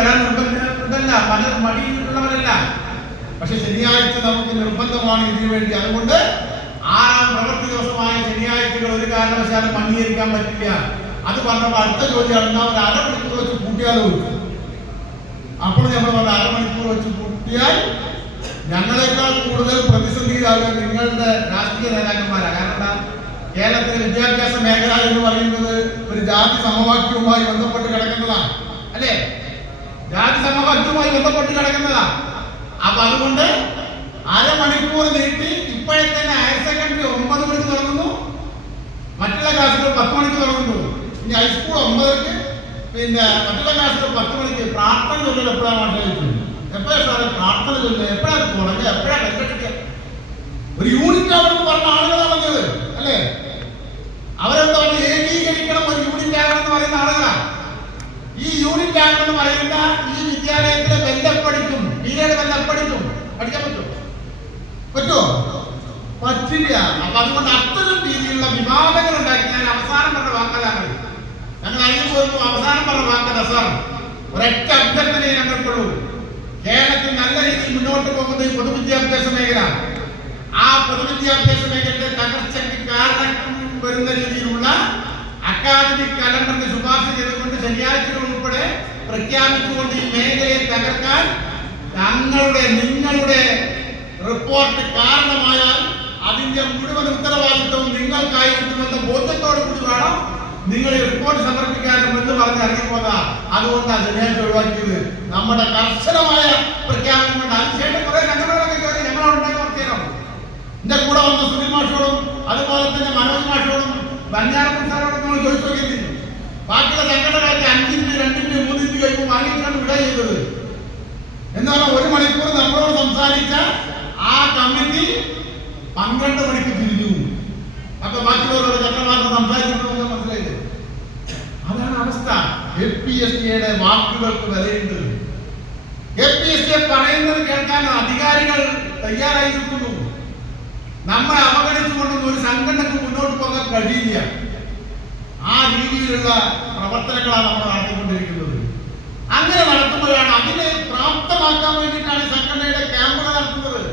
വരാൻ നിർബന്ധമല്ല, പല മടിയുള്ളവരല്ല. പക്ഷെ ശനിയാഴ്ച നമുക്ക് നിർബന്ധമാണ് ഇതിനു വേണ്ടി. അതുകൊണ്ട് 6-ാം പ്രവൃത്തി ദിവസമായ ശനിയാഴ്ചകൾ ഒരു കാരണവശാലും അംഗീകരിക്കാൻ പറ്റില്ല. അത് പറഞ്ഞപ്പോൾ അടുത്ത ചോദ്യം എന്താ, ഒരു അരമണിക്കൂർ വെച്ച് കൂട്ടിയാലോ? അപ്പോൾ നമ്മൾ പറഞ്ഞ അരമണിക്കൂർ വെച്ച് കൂട്ടിയാൽ ഞങ്ങളെക്കാൾ കൂടുതൽ പ്രതിസന്ധിയിലാകുക നിങ്ങളുടെ രാഷ്ട്രീയ നേതാക്കന്മാരാണ്. കാരണം എന്താ, കേരളത്തിലെ വിദ്യാഭ്യാസ മേഖല എന്ന് പറയുന്നത് ഒരു ജാതി സമവാക്യവുമായി ബന്ധപ്പെട്ട് കിടക്കുന്നതാണ്, അല്ലേ? ജാതി സമവാക്യവുമായി ബന്ധപ്പെട്ട് കിടക്കുന്നതാണ്. അപ്പൊ അതുകൊണ്ട് അരമണിക്കൂർ നീട്ടി ഇപ്പോഴേ തന്നെ ഹയർ സെക്കൻഡറി 9 മണിക്ക് തുടങ്ങുന്നു, മറ്റുള്ള ക്ലാസ്സുകൾ 10 മണിക്ക് തുടങ്ങുന്നു. ഇനി ഹൈസ്കൂൾ 9-ക്ക്, പിന്നെ മറ്റുള്ള ക്ലാസ്സുകൾ 10 മണിക്ക്. പ്രാർത്ഥന ചൊല്ലൽ എപ്പോഴാണ് മാറ്റിവെക്കുന്നത്? എപ്പോഴാണ് സാറെ പ്രാർത്ഥന ചൊല്ലുക? എപ്പോഴാണ് തുടങ്ങുക? എപ്പോഴാണ് വെല്ലടിക്കുക? ഒരു യൂണിറ്റ് ആവണമെന്ന് പറഞ്ഞ ആളുകളാണ് വന്നത്, അല്ലേ? അവരെന്താ പറഞ്ഞത്? ഏകീകരിക്കണം, ഒരു യൂണിറ്റ് ആകണമെന്ന് പറയുന്ന ആളുകളാണ്. ഈ യൂണിറ്റ് ആകണമെന്ന് പറയുന്ന ഈ വിദ്യാലയത്തിലെ ബെല്ലപ്പടിക്കും, പീരീഡ് ബെല്ലപ്പടിക്കും പഠിക്കാൻ പറ്റുമോ? പറ്റില്ല. അപ്പൊ അതുകൊണ്ട് അത്തരം രീതിയിലുള്ള വിവാദങ്ങൾ ഉണ്ടാക്കി ഞാൻ അവസാനം പറഞ്ഞ വാക്കലാണ്. ഞങ്ങൾ അതിന് പോയപ്പോൾ അവസാനം പറഞ്ഞ വാക്കല്ല സാർ, ഒരൊറ്റ അഭ്യർത്ഥനയെ ഞങ്ങൾക്കുള്ളൂ. കേരളത്തിൽ നല്ല രീതിയിൽ മുന്നോട്ട് പോകുന്ന ഈ പൊതുവിദ്യാഭ്യാസ മേഖല, ആ പൊതുവിദ്യാഭ്യാസ മേഖലയുടെ തകർച്ചയ്ക്ക് കാരണം വരുന്ന രീതിയിലുള്ള അക്കാദമിക് കലണ്ടറിന് ശുപാർശ ചെയ്തുകൊണ്ട് ശനിയാഴ്ചകൾ ഉൾപ്പെടെ പ്രഖ്യാപിച്ചുകൊണ്ട് ഈ മേഖലയെ തകർക്കാൻ നിങ്ങളുടെ റിപ്പോർട്ട് കാരണമായാൽ അതിന്റെ മുഴുവൻ ഉത്തരവാദിത്വവും നിങ്ങൾക്കായിരിക്കുമെന്ന ബോധ്യത്തോടു കൂടി വേണം നിങ്ങൾ ഈ റിപ്പോർട്ട് സമർപ്പിക്കാനും എന്ന് പറഞ്ഞ് ഇറങ്ങിപ്പോതാ. അതുകൊണ്ടാണ് ശനിയാഴ്ച ഒഴിവാക്കിയത്. നമ്മുടെ കർശനമായ പ്രഖ്യാപനം കൊണ്ട് അതിനുശേഷം കുറെ സംഘടനകളൊക്കെ കയറി ഞങ്ങളുണ്ടാക്കി വർത്തിക്കണം. എന്റെ കൂടെ വന്ന സുനിൽ മാഷോടും അതുപോലെ തന്നെ മനോജ് മാഷോടും ബഞ്ഞാറപ്പൻ സാറോടും നമ്മൾ ചോദിച്ചു നോക്കിയിട്ടില്ല. ബാക്കിയുള്ള സംഘടനകളൊക്കെ 5 മിനിറ്റ് 2 മിനിറ്റ് 3 മിനിറ്റ് കഴിയുമ്പോൾ വാങ്ങിയിട്ടാണ് വിട ചെയ്തത്. എന്ന് പറഞ്ഞാൽ 1 മണിക്കൂർ നമ്മളോട് സംസാരിച്ച ആ കമ്മിറ്റി 12 മണിക്ക് പിരിഞ്ഞു. അപ്പൊ ബാക്കിയുള്ളവരോട് ചക്രവാർത്ത സംസാരിച്ചിട്ടുണ്ടോ മനസ്സിലായില്ലേ? അതാണ് അവസ്ഥ. APSCയുടെ വാക്കുകൾക്ക് വിലയുണ്ട്. APSCയെ പറയുന്നത് കേൾക്കാൻ അധികാരികൾ തയ്യാറായി നിൽക്കുന്നു. നമ്മളെ അവഗണിച്ചുകൊണ്ടൊന്നും ഒരു സംഘടനക്ക് മുന്നോട്ട് പോകാൻ കഴിയില്ല. ആ രീതിയിലുള്ള പ്രവർത്തനങ്ങളാണ് നമ്മൾ നടത്തിക്കൊണ്ടിരിക്കുന്നത്. അങ്ങനെ നടത്തുമ്പോഴാണ് അതിനെ പ്രാപ്തമാക്കാൻ വേണ്ടിയിട്ടാണ് സംഘടനയുടെ ക്യാമ്പുകൾ നടത്തുന്നത്.